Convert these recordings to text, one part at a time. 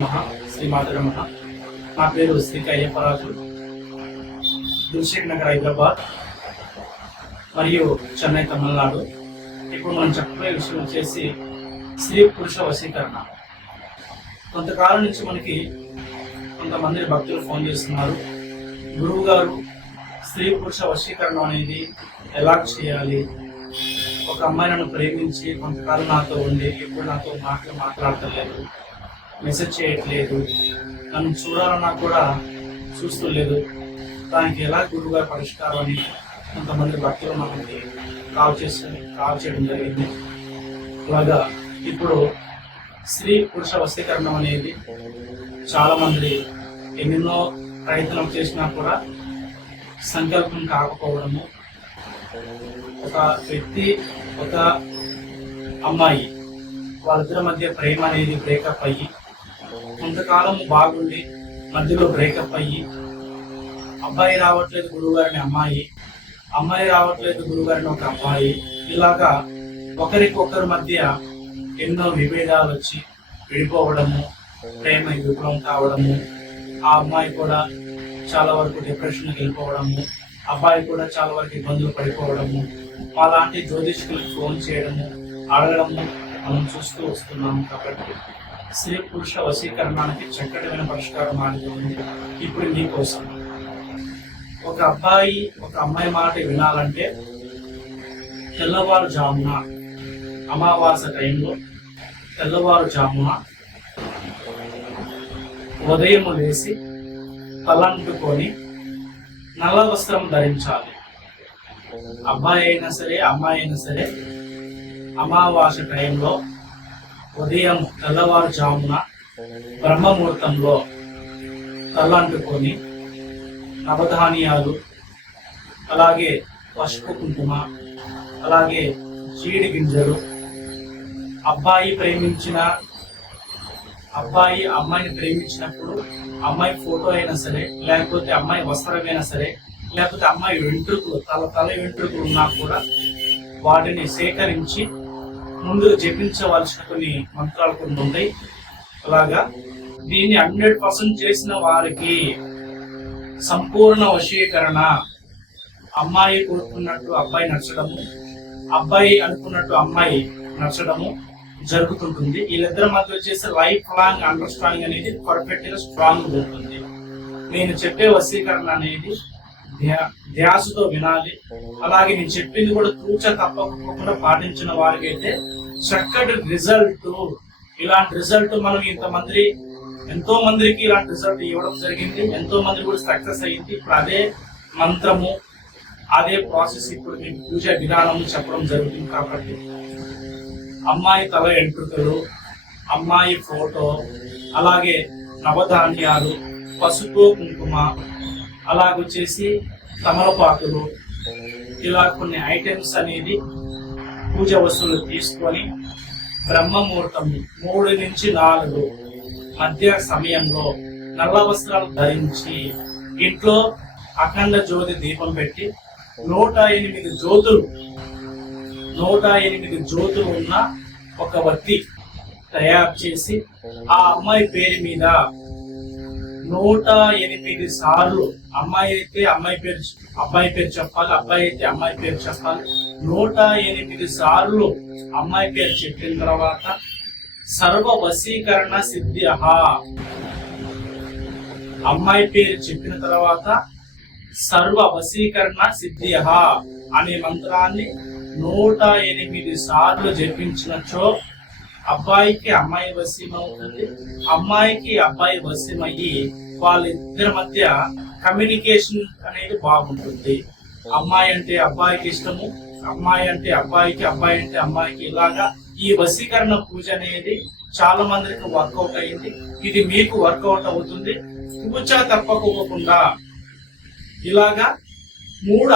శ్రీమాత రమణ. నా పేరు శ్రీ అయ్యప్పరాజు, దిల్షుక్ నగర్ హైదరాబాద్ మరియు చెన్నై తమిళనాడు. ఇప్పుడు మనం చెప్పబోయే విషయం వచ్చేసి స్త్రీ పురుష వశీకరణ. కొంతకాలం నుంచి మనకి కొంతమంది భక్తులు ఫోన్ చేస్తున్నారు, గురువు గారు స్త్రీ పురుష వశీకరణ అనేది ఎలా చేయాలి? ఒక అమ్మాయి నన్ను ప్రేమించి కొంతకాలం నాతో ఉండి ఎప్పుడు నాతో మాట్లాడతలేదు, మెసేజ్ చేయట్లేదు, నన్ను చూడాలన్నా కూడా చూస్తలేదు, దానికి ఎలా గురువుగా పరిష్కారం అని కొంతమంది భక్తులు మనకి కాల్ చేయడం జరిగింది. అలాగా ఇప్పుడు స్త్రీ పురుష వశీకరణం అనేది చాలా మంది ఎన్నెన్నో ప్రయత్నం చేసినా కూడా సంకల్పం కాకపోవడము, ఒక వ్యక్తి ఒక అమ్మాయి వాళ్ళిద్దరి మధ్య ప్రేమ అనేది బ్రేకప్ అయ్యి కొంతకాలం బాగుండి మధ్యలో బ్రేకప్ అయ్యి అబ్బాయి రావట్లేదు గురువుగారిని అమ్మాయి రావట్లేదు గురువుగారిని ఒక అబ్బాయి, ఇలాగా ఒకరికొకరి మధ్య ఎన్నో విభేదాలు వచ్చి విడిపోవడము, ప్రేమ విఫలం కావడము, ఆ అమ్మాయి కూడా చాలా వరకు డిప్రెషన్కి వెళ్ళిపోవడము, అబ్బాయి కూడా చాలా వరకు ఇబ్బందులు పడిపోవడము, అలాంటి జ్యోతిష్కులకు ఫోన్ చేయడము, అడగడము మనం చూస్తూ వస్తున్నాము. కాబట్టి స్త్రీ పురుష వశీకరణానికి చక్కటి పరిష్కారం మార్గం ఉంది. ఇప్పుడు మీకోసం ఒక అబ్బాయి ఒక అమ్మాయి మాట వినాలంటే తెల్లవారుజామున అమావాస్య టైంలో తెల్లవారుజామున ఉదయం లేచి తలంటుకొని నల్ల వస్త్రం ధరించాలి. అబ్బాయి అయినా సరే అమ్మాయి అయినా సరే అమావాస్య టైంలో ఉదయం తెల్లవారుజామున బ్రహ్మముహూర్తంలో తలంటుకొని నవధాన్యాలు, అలాగే పసుపు కుంకుమ, అలాగే జీడి గింజలు, అబ్బాయి అమ్మాయిని ప్రేమించినప్పుడు అమ్మాయి ఫోటో అయినా సరే, లేకపోతే అమ్మాయి వస్త్రమైనా సరే, లేకపోతే అమ్మాయి వెంట్రుకలు తల వెంట్రుకలు ఉన్నా కూడా వాటిని సేకరించి ముందు జపించవలసిన కొన్ని మంత్రాలు కొన్ని ఉంటాయి. అలాగా దీన్ని 100% చేసిన వారికి సంపూర్ణ వశీకరణ, అమ్మాయి కోరుకున్నట్టు అబ్బాయి నచ్చడము, అబ్బాయి అనుకున్నట్టు అమ్మాయి నచ్చడము జరుగుతుంటుంది. వీళ్ళిద్దరి మధ్య వచ్చేసి లైఫ్ లాంగ్ అండర్స్టాండింగ్ అనేది పర్ఫెక్ట్ గా స్ట్రాంగ్ ఉంటుంది. నేను చెప్పే వశీకరణ అనేది ధ్యాసతో వినాలి. అలాగే నేను చెప్పింది కూడా తూచా తప్పకుండా పాటించిన వారికి అయితే చక్కటి రిజల్ట్, ఇలాంటి రిజల్ట్ మనం ఎంతో మందికి ఇలాంటి రిజల్ట్ ఇవ్వడం జరిగింది. ఎంతో మంది కూడా సక్సెస్ అయ్యింది. ఇప్పుడు అదే మంత్రము, అదే ప్రాసెస్ ఇప్పుడు మీకు పూజ విధానం చెప్పడం జరుగుతుంది. కాబట్టి అమ్మాయి తల వెంట్రుకలు, అమ్మాయి ఫోటో, అలాగే నవధాన్యాలు, పసుపు కుంకుమ, అలాగొచ్చేసి తమలపాకులు, ఇలా కొన్ని ఐటమ్స్ అనేది పూజ వస్తువులు తీసుకొని బ్రహ్మముహూర్తం 3 నుంచి 4 మధ్య సమయంలో నల్ల వస్త్రాలు ధరించి ఇంట్లో అఖండ జ్యోతి దీపం పెట్టి 108 జ్యోతులు ఉన్న ఒక వత్తి తయారు చేసి ఆ అమ్మాయి పేరు మీద 108 సార్లు, అమ్మాయి అయితే అబ్బాయి పేరు చెప్పాలి, అబ్బాయి అయితే అమ్మాయి పేరు చెప్పాలి. 108 సార్లు అమ్మాయి పేరు చెప్పిన తర్వాత సర్వ వశీకరణ సిద్ధి. అమ్మాయి పేరు చెప్పిన తర్వాత సర్వ వశీకరణ సిద్ధి అనే మంత్రాన్ని 108 సార్లు జపించినచో అబ్బాయికి అమ్మాయి వశీం అవుతుంది, అమ్మాయికి అబ్బాయి వశీం అయ్యి వాళ్ళిద్దరి మధ్య కమ్యూనికేషన్ అనేది బాగుంటుంది. అమ్మాయి అంటే అబ్బాయికి ఇష్టము, అమ్మాయి అంటే అబ్బాయికి, అబ్బాయి అంటే అమ్మాయికి. ఇలాగా ఈ వశీకరణ పూజ అనేది చాలా మందికి వర్కౌట్ అయింది. ఇది మీకు వర్కౌట్ అవుతుంది. పూజ తప్పకోకుండా ఇలాగా 3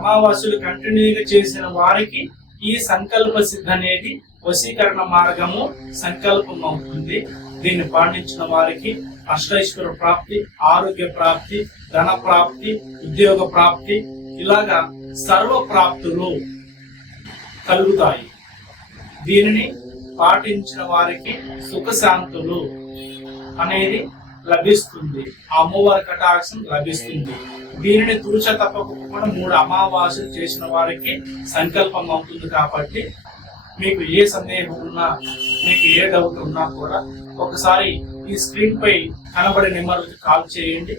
అమావాస్యలు కంటిన్యూగా చేసిన వారికి ఈ సంకల్ప సిద్ధి అనేది వశీకరణ మార్గము సంకల్పం అవుతుంది. దీన్ని పాటించిన వారికి అష్టైశ్వర ప్రాప్తి, ఆరోగ్య ప్రాప్తి, ధన ప్రాప్తి, ఉద్యోగ ప్రాప్తి, ఇలాగా సర్వ ప్రాప్తులు కలుగుతాయి. దీనిని పాటించిన వారికి సుఖశాంతులు అనేది లభిస్తుంది. ఆ అమ్మవారి కటాక్షం లభిస్తుంది. దీనిని తులచ తప్పకుండా 3 అమావాస్యలు చేసిన వారికి సంకల్పం అవుతుంది. కాబట్టి మీకు ఏ సందేహం ఉన్నా, మీకు ఏ డౌట్ ఉన్నా కూడా ఒకసారి ఈ స్క్రీన్ పై కనబడే నెంబర్కి కాల్ చేయండి.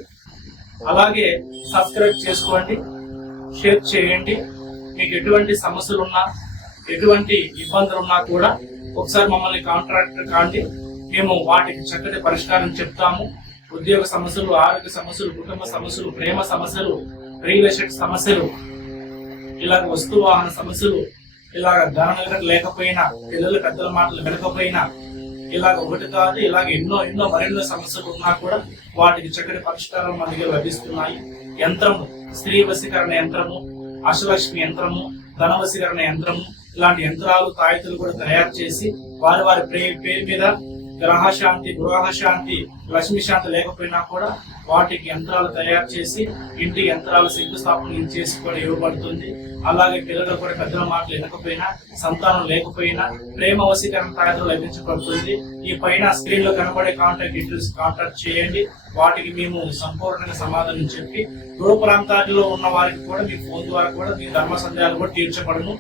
అలాగే సబ్స్క్రైబ్ చేసుకోండి, షేర్ చేయండి. మీకు ఎటువంటి సమస్యలు ఉన్నా, ఎటువంటి ఇబ్బందులు ఉన్నా కూడా ఒకసారి మమ్మల్ని కాంటాక్ట్ కాండి. మేము వాటికి చక్కటి పరిష్కారం చెప్తాము. ఉద్యోగ సమస్యలు, ఆరోగ్య సమస్యలు, కుటుంబ సమస్యలు, ప్రేమ సమస్యలు, రియల్ ఎస్టేట్ సమస్యలు, ఇలాగ వస్తు వాహన సమస్యలు, ఇలాగ ధన నిలకడ లేకపోయినా, పిల్లలు పెద్దల మాటలు వినకపోయినా, ఇలాగ ఒకటి కాదు ఇలాగ ఎన్నో మరెన్నో సమస్యలు ఉన్నా కూడా వాటికి చక్కటి పరిష్కారం మన దగ్గర లభిస్తున్నాయి. యంత్రము, స్త్రీ వశీకరణ యంత్రము, అష్టలక్ష్మి యంత్రము, ధన వశీకరణ యంత్రము, ఇలాంటి యంత్రాలు, తాయితులు కూడా తయారు చేసి వారి పేరు మీద గ్రహశాంతి, గృహశాంతి, లక్ష్మీ శాంతి లేకపోయినా కూడా వాటికి యంత్రాలు తయారు చేసి ఇంటి యంత్రాలు శంకుస్థాపన చేసి కూడా ఇవ్వబడుతుంది. అలాగే పిల్లలు కూడా పెద్దల మాటలు వినకపోయినా, సంతానం లేకపోయినా ప్రేమ వశీకరణ తాయితులు లభించబడుతుంది. ఈ పైన స్క్రీన్ లో కనబడే కాంటాక్ట్ డీటెయిల్స్ కాంటాక్ట్ చేయండి. వాటికి మేము సంపూర్ణంగా సమాధానం చెప్పి దూర ప్రాంతాల్లో ఉన్న వారికి కూడా మీ ఫోన్ ద్వారా కూడా మీ ధర్మ సందేహాలు కూడా తీర్చబడును.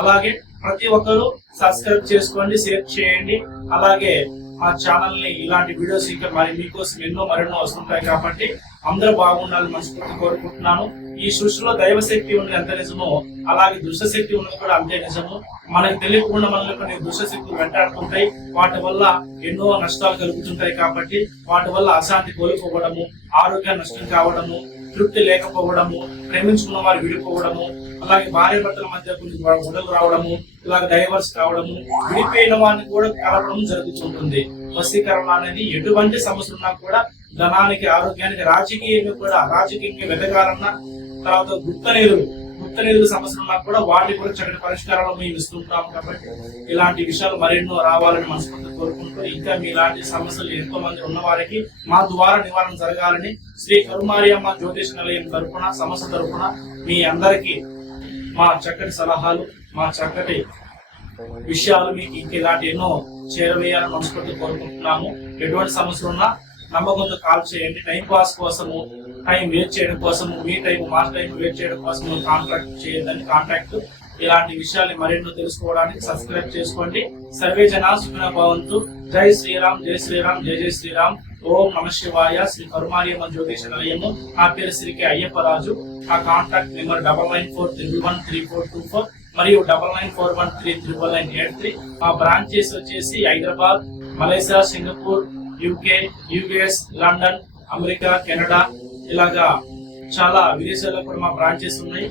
అలాగే ప్రతి ఒక్కరూ సబ్స్క్రైబ్ చేసుకోండి, షేర్ చేయండి. అలాగే మా ఛానల్ ని ఇలాంటి వీడియోస్ ఇంకా మరి మీకోసం మరెన్నో వస్తుంటాయి. కాబట్టి అందరూ బాగుండాలని మనస్ఫూర్తి కోరుకుంటున్నాను. ఈ సృష్టిలో దైవశక్తి ఉన్నది ఎంత నిజమో అలాగే దుష్టశక్తి ఉన్నది కూడా అంతే నిజము. మనకు తెలియకుండా మనలో కొన్ని దుష్టశక్తులు వెంటాడుతుంటాయి. వాటి వల్ల ఎన్నో నష్టాలు కలుగుతుంటాయి. కాబట్టి వాటి వల్ల అశాంతి కోల్పోవడము, ఆరోగ్య నష్టం కావడము, తృప్తి లేకపోవడము, ప్రేమించుకున్న వారు విడిపోవడము, అలాగే భార్య భర్తల మధ్య కొన్ని గొడవలు రావడము, ఇలాగ డైవర్స్ కావడము, విడిపోయిన వారిని కూడా కలవడం జరుగుతుంటుంది. వశీకరణ అనేది ఎటువంటి సమస్య ఉన్నా కూడా ధనానికి, ఆరోగ్యానికి, రాజకీయంగా వెతకాలన్నా, తర్వాత గుప్త నిధులు సమస్యలు ఉన్నా కూడా వాటికి కూడా చక్కటి పరిష్కారాలు మేము ఇస్తుంటాం. కాబట్టి ఇలాంటి విషయాలు మరెన్నో రావాలని మనస్ఫూర్తి కోరుకుంటూ ఇంకా మీలాంటి సమస్యలు ఎంతో మంది ఉన్న వారికి మా ద్వారా నివారణ జరగాలని శ్రీ కరుమారియమ్మ జ్యోతిష నిలయం తరపున, సంస్థ తరపున మీ అందరికీ మా చక్కటి సలహాలు, మా చక్కటి విషయాలు మీకు ఇంక ఇలాంటి ఎన్నో చేరవేయాలని మనస్ఫూర్తి కోరుకుంటున్నాము. ఎటువంటి సమస్యలు ఉన్నా నమ్మకంతో కాల్ చేయండి. టైం పాస్ కోసము, టైం వేస్ట్ చేయడం కోసము, మీ టైం మా టైం వేస్ట్ చేయడం కోసము కాంటాక్ట్ చేయొద్దని. కాంటాక్ట్ ఇలాంటి విషయాలు మరెన్నో తెలుసుకోవడానికి సబ్స్క్రైబ్ చేసుకోండి. సర్వే జనా సుఖినో భవంతు. జై శ్రీరామ్, జై శ్రీరామ్, జై జై శ్రీరామ్. ఓం నమ శివాయ. శ్రీ కరుమారియమ్మ జ్యోతిష నిలయము. నా పేరు శ్రీ కె అయ్యప్పరాజు. నా కాంటాక్ట్ నెంబర్ 9943113424 మరియు 9941339983. మా బ్రాంచెస్ వచ్చేసి Hyderabad, Malaysia, Singapore, UK, US, London, America, Canada, ఇలాగా చాలా విదేశాల్లో కూడా మా బ్రాంచెస్ ఉన్నాయి.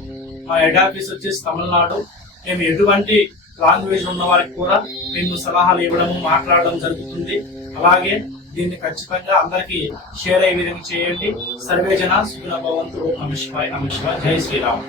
మా హెడ్ ఆఫీస్ వచ్చేసి తమిళనాడు. మేము ఎటువంటి లాంగ్వేజ్ ఉన్న వారికి కూడా మేము సలహాలు ఇవ్వడము, మాట్లాడడం జరుగుతుంది. అలాగే దీన్ని ఖచ్చితంగా అందరికి షేర్ అయ్యే విధంగా చేయండి. సర్వే జన సుఖినో భవంతు. ఓం నమ శివాయ. నమ శివాయ. జై శ్రీరామ్.